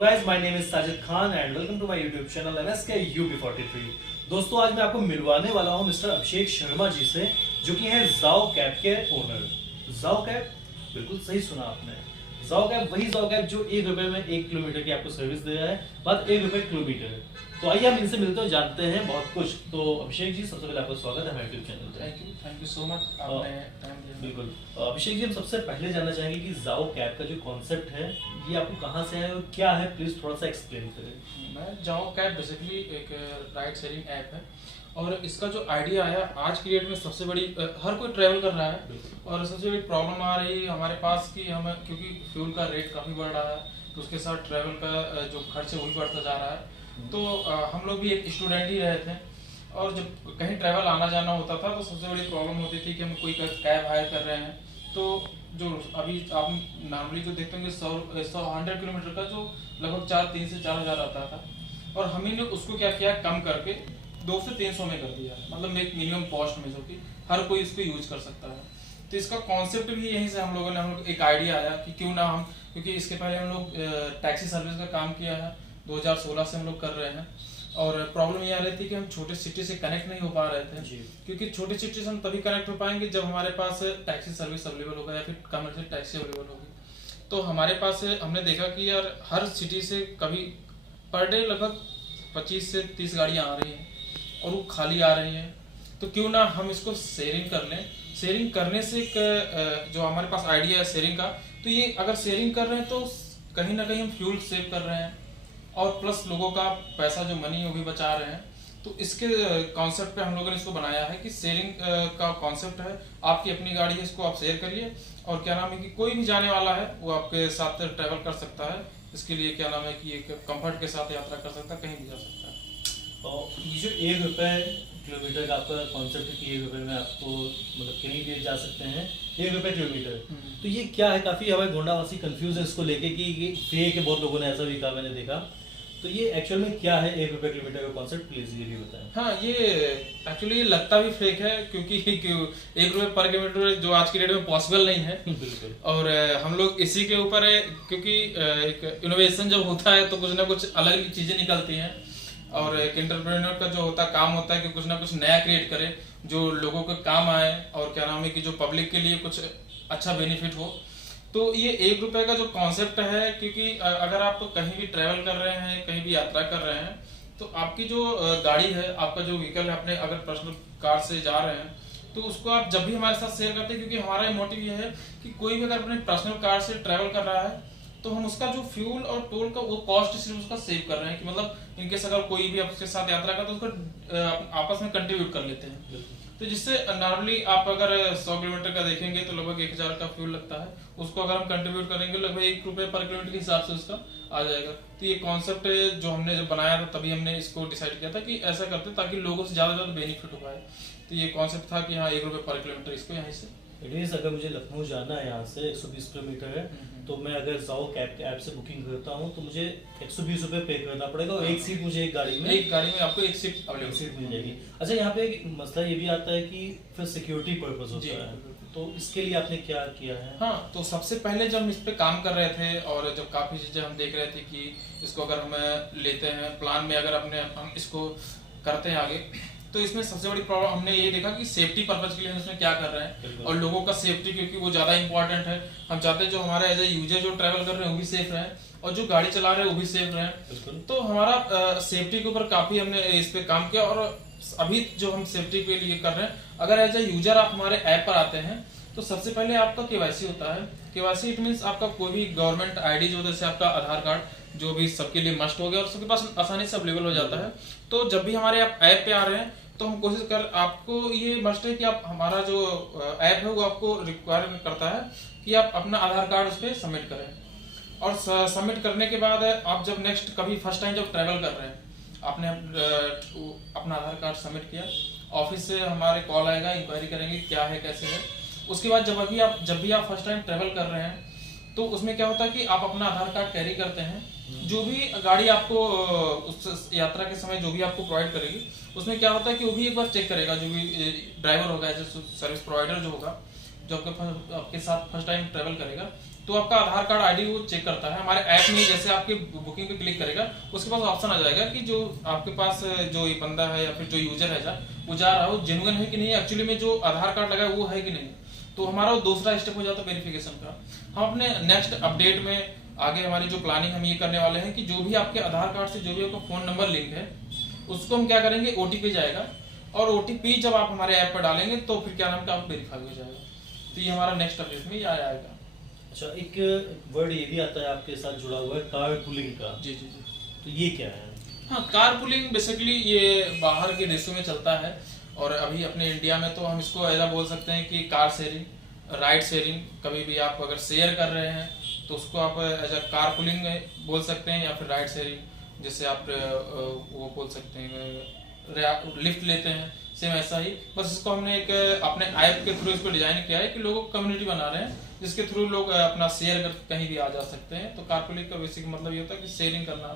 Guys, my name is Sajid Khan and welcome to my YouTube channel NSK UP43। दोस्तों आज मैं आपको मिलवाने वाला हूं मिस्टर अभिषेक शर्मा जी से, जो कि हैं जाओ कैब के ओनर। जाओ कैब, बिल्कुल सही सुना आपने। जाओ कैब वही जाओ कैब जो ₹1 में 1 किलोमीटर की आपको सर्विस दे रहा है, बात ₹1 किलोमीटर। तो आइए हम इनसे मिलते हैं, जानते हैं बहुत कुछ। तो अभिषेक जी, सबसे पहले आपका स्वागत है हमारे यूट्यूब चैनल पे। थैंक यू सो मच आपने टाइम दिया। बिल्कुल। अभिषेक जी, हम सबसे पहले जानना चाहेंगे कि जाओ कैब का जो कॉन्सेप्ट है ये आपको कहाँ से आया और क्या है, प्लीज थोड़ा सा एक्सप्लेन करें। मैं जाओ कैब बेसिकली एक राइड शेयरिंग ऐप है और इसका जो आइडिया आया आज की डेट में सबसे बड़ी हर कोई ट्रैवल कर रहा है और सबसे बड़ी प्रॉब्लम आ रही है हमारे पास कि हम क्योंकि फ्यूल का रेट काफ़ी बढ़ रहा है तो उसके साथ ट्रैवल का जो खर्च है वही बढ़ता जा रहा है। तो हम लोग भी एक स्टूडेंट ही रहे थे और जब कहीं ट्रैवल आना जाना होता था तो सबसे बड़ी प्रॉब्लम होती थी कि हम कोई कैब हायर कर रहे हैं तो जो अभी आप नॉर्मली जो देखते होंगे 100 किलोमीटर का जो लगभग 3 से 4 हज़ार आता था और हम ही ने उसको क्या किया कम करके 200 से 300 में कर दिया, मतलब एक मिनिमम कॉस्ट में जो कि हर कोई इसको यूज कर सकता है। तो इसका कॉन्सेप्ट भी यहीं से हम लोग एक आइडिया आया कि क्यों ना हम, क्योंकि इसके पहले हम लोग टैक्सी सर्विस का काम किया है, 2016 से हम लोग कर रहे हैं और प्रॉब्लम ये आ रही थी कि हम छोटे सिटी से कनेक्ट नहीं हो पा रहे थे क्योंकि छोटे सिटी से हम तभी कनेक्ट हो पाएंगे जब हमारे पास टैक्सी सर्विस अवेलेबल होगा या फिर कमर्शियल टैक्सी अवेलेबल होगी। तो हमारे पास हमने देखा कि यार हर सिटी से कभी पर डे लगभग 25 से 30 गाड़ियाँ आ रही हैं और वो खाली आ रही हैं, तो क्यों ना हम इसको शेयरिंग कर लें। शेयरिंग करने से एक जो हमारे पास आइडिया है शेयरिंग का, तो ये अगर शेयरिंग कर रहे हैं तो कहीं ना कहीं हम फ्यूल सेव कर रहे हैं और प्लस लोगों का पैसा जो मनी है वो भी बचा रहे हैं। तो इसके कॉन्सेप्ट पे हम लोगों ने इसको बनाया है कि शेयरिंग का कॉन्सेप्ट है, आपकी अपनी गाड़ी है, इसको आप शेयर करिए और क्या नाम है कि कोई भी जाने वाला है वो आपके साथ ट्रैवल कर सकता है। इसके लिए क्या नाम है कि एक कंफर्ट के साथ यात्रा कर सकता है, कहीं भी जा सकता है। और ये जो ₹1 किलोमीटर का आपका कॉन्सेप्ट है कि ₹1 में आपको मतलब कहीं भी जा सकते हैं, ₹1 किलोमीटर, तो ये क्या है? काफ़ी हमारे गोंडावासी कंफ्यूज है इसको लेके कि ये फेक है, बहुत लोगों ने ऐसा भी कहा, मैंने देखा। तो ये एक्चुअल में क्या है ₹1 किलोमीटर का कॉन्सेप्ट, प्लीज ये भी बताएं। हाँ, ये एक्चुअली लगता भी फेक है क्योंकि ₹1 पर किलोमीटर जो आज की डेट में पॉसिबल नहीं है। बिल्कुल। और हम लोग इसी के ऊपर है क्योंकि एक इनोवेशन जब होता है तो कुछ ना कुछ अलग चीजें निकलती हैं और एक एंटरप्रेन्योर का जो काम होता है कि कुछ ना कुछ नया क्रिएट करे जो लोगों को काम आए और क्या नाम है कि जो पब्लिक के लिए कुछ अच्छा बेनिफिट हो। तो ये ₹1 का जो कॉन्सेप्ट है, क्योंकि अगर आप कहीं भी ट्रैवल कर रहे हैं, कहीं भी यात्रा कर रहे हैं, तो आपकी जो गाड़ी है, आपका जो व्हीकल है, अपने अगर पर्सनल कार से जा रहे हैं तो उसको आप जब भी हमारे साथ शेयर करते हैं, क्योंकि हमारा मोटिव ये है कि कोई भी अगर अपने पर्सनल कार से ट्रैवल कर रहा है तो हम उसका जो फ्यूल और टोल का वो कॉस्ट सिर्फ उसका सेव कर रहे हैं कि मतलब इनकेस अगर कोई भी आपके साथ यात्रा करता है तो उसको आपस में कंट्रीब्यूट कर लेते हैं। तो जिससे नॉर्मली आप अगर 100 किलोमीटर का देखेंगे तो लगभग 1000 का फ्यूल लगता है, उसको अगर हम कंट्रीब्यूट करेंगे लगभग ₹1 पर किलोमीटर के हिसाब से उसका आ जाएगा। तो ये कॉन्सेप्ट जो हमने जब बनाया था तभी हमने इसको डिसाइड किया था कि ऐसा करते ताकि लोगों से ज्यादा बेनिफिट हो पाए। तो ये कॉन्सेप्ट था कि हाँ ₹1 पर किलोमीटर इसको यहाँ से एटलीस्ट अगर मुझे लखनऊ जाना है, यहाँ से 120 किलोमीटर है, तो मैं अगर जाओ कैब के ऐप से बुकिंग करता हूँ तो मुझे ₹120 पे करना पड़ेगा और एक सीट मुझे एक गाड़ी में आपको एक सीट मिल जाएगी। अच्छा, यहाँ पे एक मसला ये भी आता है कि फिर सिक्योरिटी पर्पस होता है, तो इसके लिए आपने क्या किया है? हाँ, तो सबसे पहले जब हम इस पे काम कर रहे थे और जब काफी चीजें हम देख रहे थे कि इसको अगर हम लेते हैं प्लान में, अगर हम इसको करते हैं आगे, तो इसमें सबसे बड़ी प्रॉब्लम हमने ये देखा कि सेफ्टी पर्पज के लिए हम इसमें क्या कर रहे हैं और लोगों का सेफ्टी, क्योंकि वो ज्यादा इंपॉर्टेंट है। हम चाहते हैं जो हमारे एज ए यूजर जो ट्रैवल कर रहे हैं वो भी सेफ रहे और जो गाड़ी चला रहे हैं वो भी सेफ रहे। तो हमारा सेफ्टी के ऊपर काफी हमने इस पे काम किया और अभी जो हम सेफ्टी के लिए कर रहे हैं, अगर एज ए यूजर आप हमारे ऐप पर आते हैं तो सबसे पहले आपका केवाईसी होता है। केवाईसी इट मींस आपका कोई भी गवर्नमेंट आईडी जो जैसे आपका आधार कार्ड जो भी सबके लिए मस्ट हो गया और सबके पास आसानी से अवेलेबल हो जाता है। तो जब भी हमारे आप ऐप पे आ रहे हैं तो हम कोशिश कर, आपको ये मस्ट है कि आप हमारा जो ऐप है वो आपको रिक्वायर करता है कि आप अपना आधार कार्ड उस पर सबमिट करें और सबमिट करने के बाद आप जब नेक्स्ट कभी फर्स्ट टाइम जब ट्रैवल कर रहे हैं, आपने अपना आधार कार्ड सबमिट किया, ऑफिस से हमारे कॉल आएगा, इंक्वायरी करेंगे क्या है कैसे है। उसके बाद जब भी आप फर्स्ट टाइम ट्रैवल कर रहे हैं तो उसमें क्या होता है कि आप अपना आधार कार्ड कैरी करते हैं, जो भी गाड़ी आपको उस यात्रा के समय जो भी आपको प्रोवाइड करेगी उसमें क्या होता है कि वो भी एक बार चेक करेगा, जो भी ड्राइवर होगा, जैसे सर्विस प्रोवाइडर जो होगा जो आपके साथ फर्स्ट टाइम ट्रेवल करेगा तो आपका आधार कार्ड आईडी वो चेक करता है हमारे ऐप में। जैसे आपके बुकिंग पे क्लिक करेगा, उसके पास ऑप्शन आ जाएगा कि जो आपके पास जो ये बंदा है या फिर जो यूजर है वो जा रहा है, वो जेन्युइन है कि नहीं, एक्चुअली में जो आधार कार्ड लगा है वो है कि नहीं। तो हमारा वो दूसरा स्टेप हो जाता है वेरिफिकेशन का। हम अपने नेक्स्ट अपडेट में आगे हमारी जो प्लानिंग हम ये करने वाले हैं कि जो भी आपके आधार कार्ड से जो भी आपका फोन नंबर लिंक है उसको हम क्या करेंगे, ओटीपी जाएगा, और ओटीपी जब आप हमारे ऐप पर डालेंगे तो फिर क्या नाम का आप वेरीफाई हो जाएगा। तो ये हमारा नेक्स्ट अपडेट में ये आएगा। अच्छा, एक वर्ड ये भी आता है आपके साथ जुड़ा हुआ है, कार पुलिंग का। जी जी जी। तो ये क्या है? हाँ, कार पुलिंग बेसिकली ये बाहर के देशों में चलता है, और अभी अपने इंडिया में तो हम इसको ऐसा बोल सकते हैं कि कार शेयरिंग, राइड शेयरिंग। कभी भी आप अगर शेयर कर रहे हैं तो उसको आप एज अ कार पुलिंग बोल सकते हैं, या फिर राइड शेयरिंग जैसे आप वो बोल सकते हैं लिफ्ट लेते हैं, सेम ऐसा ही। बस इसको हमने एक अपने ऐप के थ्रू इसको डिजाइन किया है कि लोगों को कम्युनिटी बना रहे हैं जिसके थ्रू लोग अपना शेयर कर कहीं भी आ जा सकते हैं। तो कार पुलिंग का बेसिक मतलब ये होता है कि शेयरिंग करना।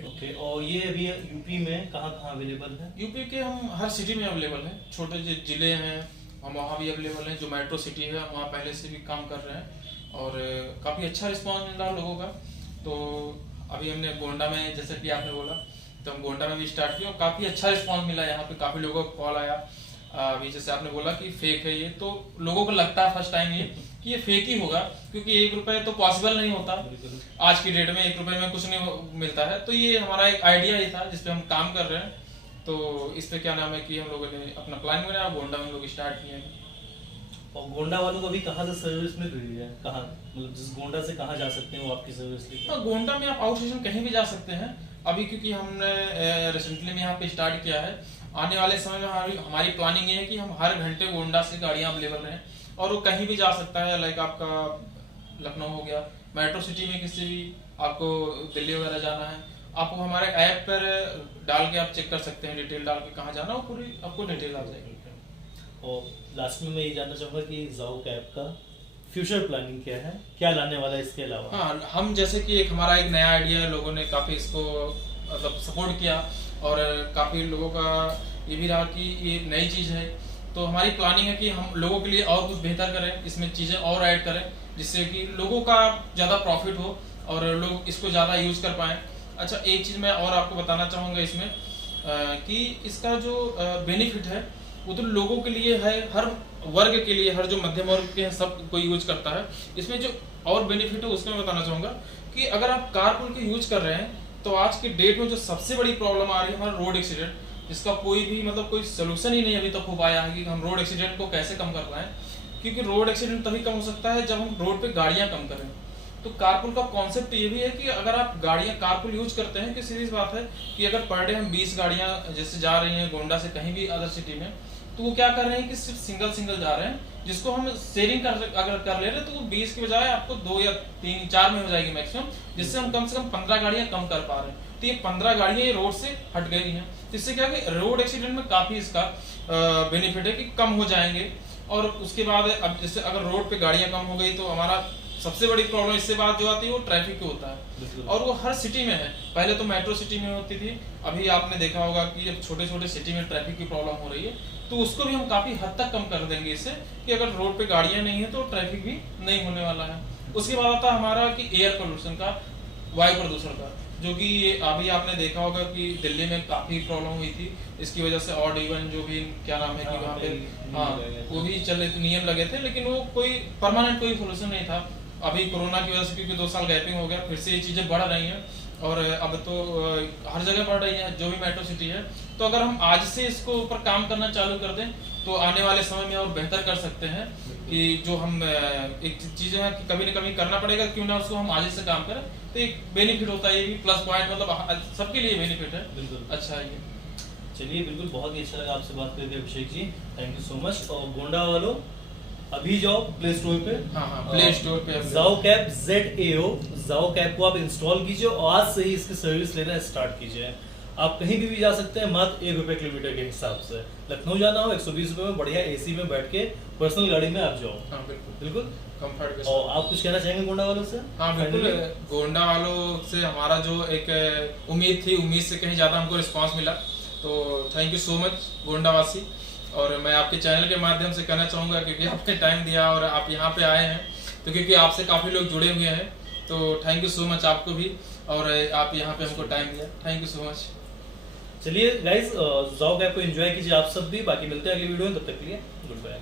ओके, और ये अभी यूपी में कहाँ कहाँ अवेलेबल है? यूपी के हम हर सिटी में अवेलेबल हैं, छोटे जो जिले हैं हम वहाँ भी अवेलेबल हैं। जो मेट्रो सिटी है वहाँ पहले से भी काम कर रहे हैं और काफ़ी अच्छा रिस्पॉन्स मिल रहा है लोगों का। तो अभी हमने गोंडा में, जैसे कि आपने बोला, तो हम गोंडा में भी स्टार्ट किया और काफ़ी अच्छा रिस्पॉन्स मिला। यहाँ पे काफ़ी लोगों का कॉल आया। अभी जैसे आपने बोला कि फेक है ये, तो लोगों को लगता है फर्स्ट टाइम ये कि ये फेक ही होगा, क्योंकि 1 रुपए तो पॉसिबल नहीं होता आज की डेट में। 1 रुपए में कुछ नहीं मिलता है। तो ये हमारा एक आइडिया ही था जिसपे हम काम कर रहे हैं। तो इस पे क्या नाम है कि हम लोगों ने अपना प्लान बनाया, गोंडा में हम लोग स्टार्ट किए हैं। और गोंडा वालों को अभी कहाँ से सर्विस मिल रही है? कहाँ, मतलब जिस गोंडा से कहाँ जा सकते हैं वो आपकी सर्विस लेके? हाँ, गोंडा में आप आउट स्टेशन कहीं भी जा सकते हैं अभी, क्योंकि हमने रिसेंटली में यहाँ पे स्टार्ट किया है। आने वाले समय में हमारी प्लानिंग ये है कि हम हर घंटे गोंडा से गाड़ियाँ अवेलेबल रहें और वो कहीं भी जा सकता है। लाइक आपका लखनऊ हो गया, मेट्रो सिटी में किसी भी आपको दिल्ली वगैरह जाना है, आपको हमारे ऐप पर डाल के आप चेक कर सकते हैं, डिटेल डाल के कहाँ जाना है वो पूरी आपको डिटेल आ जाएगी। और लास्ट में मैं ये जानना चाहूँगा कि जाओ कैब का फ्यूचर प्लानिंग क्या है, क्या लाने वाला है इसके अलावा? हाँ, हम जैसे कि हमारा एक नया आइडिया है, लोगों ने काफ़ी इसको मतलब सपोर्ट किया और काफ़ी लोगों का ये भी रहा कि ये नई चीज़ है। तो हमारी प्लानिंग है कि हम लोगों के लिए और कुछ बेहतर करें, इसमें चीज़ें और ऐड करें जिससे कि लोगों का ज़्यादा प्रॉफिट हो और लोग इसको ज़्यादा यूज़ कर पाएँ। अच्छा, एक चीज़ मैं और आपको बताना चाहूँगा इसमें कि इसका जो बेनिफिट है वो तो लोगों के लिए है, हर वर्ग के लिए, हर जो मध्यम वर्ग के हैं सब कोई यूज करता है। इसमें जो और बेनिफिट है उसको मैं बताना चाहूँगा कि अगर आप कारपूल के यूज कर रहे हैं तो आज के डेट में जो सबसे बड़ी प्रॉब्लम आ रही है हमारा रोड एक्सीडेंट, जिसका कोई भी मतलब कोई सोल्यूशन ही नहीं अभी तक हो पाया है कि हम रोड एक्सीडेंट को कैसे कम कर पाएं। क्योंकि रोड एक्सीडेंट तभी कम हो सकता है जब हम रोड पे गाड़ियां कम करें। तो कारपूल का कॉन्सेप्ट ये भी है कि अगर आप गाड़ियां कारपूल यूज करते हैं, कि सीरीज बात है कि अगर पर डे हम 20 गाड़ियां जैसे जा रही हैं गोंडा से कहीं भी अदर सिटी में, तो वो क्या कर रहे हैं कि सिर्फ सिंगल जा रहे हैं, जिसको हम शेयरिंग अगर कर ले रहे हैं तो वो 20 के बजाय आपको 2 या 3 4 में हो जाएगी मैक्सिमम, जिससे हम कम से कम 15 गाड़ियां कम कर पा रहे हैं। तो ये 15 गाड़ियां ये रोड से हट गई हैं, जिससे क्या कि रोड एक्सीडेंट में काफी इसका बेनिफिट है कि कम हो जाएंगे। और उसके बाद अब जैसे अगर रोड पे गाड़ियां कम हो गई तो हमारा सबसे बड़ी प्रॉब्लम इससे बात जो आती है वो ट्रैफिक की होता है, और वो हर सिटी में है। पहले तो मेट्रो सिटी में होती थी, अभी आपने देखा होगा कि जब छोटे छोटे सिटी में ट्रैफिक की प्रॉब्लम हो रही है, तो उसको भी हम काफी हद तक कम कर देंगे इससे कि अगर रोड पे गाड़ियां नहीं है तो ट्रैफिक भी नहीं होने वाला है। उसके बाद आता है हमारा कि एयर पोल्यूशन का, वायु प्रदूषण का, जो कि अभी आपने देखा होगा कि दिल्ली में काफी प्रॉब्लम हुई थी इसकी वजह से। ऑड इवन जो भी क्या नाम है कि वहाँ पे वो भी चले नियम लगे थे, लेकिन वो कोई परमानेंट कोई सोल्यूशन नहीं था। अभी कोरोना की वजह से क्योंकि 2 साल गैपिंग हो गया, फिर से ये चीजें बढ़ रही हैं और अब तो हर जगह बढ़ रही है जो भी मेट्रो सिटी है। तो अगर हम आज से इसको ऊपर काम करना चालू कर दें तो आने वाले समय में और बेहतर कर सकते हैं। कि जो हम एक चीजें हैं कि कभी न कभी करना पड़ेगा, क्यों ना उसको हम आज से काम करें, तो एक बेनिफिट होता है, ये भी प्लस पॉइंट, मतलब सबके लिए बेनिफिट है। बिल्कुल अच्छा, ये चलिए, बिल्कुल बहुत ही अच्छा लगा आपसे बात करके Abhishek ji, thank you so much. और गोंडा वालों अभी जाओ प्ले स्टोर पे, हाँ प्ले स्टोर पे जाओ कैब ZAO, जाओ कैब को आप इंस्टॉल कीजिए और आज से ही इसकी सर्विस लेना स्टार्ट कीजिए। आप कहीं भी जा सकते हैं मात्र 1 रुपए किलोमीटर के हिसाब से। लखनऊ जाना हो 120 रुपए में बढ़िया AC में बैठ के पर्सनल गाड़ी में आप जाओ। हाँ बिल्कुल बिल्कुल कंफर्ट के और आप कुछ कहना चाहेंगे गोंडा वालों से? हाँ बिल्कुल, गोंडा वालों से हमारा जो एक उम्मीद थी, उम्मीद से कहीं ज़्यादा हमको रिस्पांस मिला, तो thank you so much Gonda वासी। और मैं आपके चैनल के माध्यम से कहना चाहूँगा, क्योंकि आपने टाइम दिया और आप यहाँ पे आए हैं, तो क्योंकि आपसे काफ़ी लोग जुड़े हुए हैं, तो थैंक यू सो मच आपको भी, और आप यहाँ पे हमको टाइम दिया, थैंक यू सो मच। चलिए गाइज, जाओ कैप को एंजॉय कीजिए आप सब भी। बाकी मिलते हैं अगली वीडियो में, तब तक के लिए गुड बाय।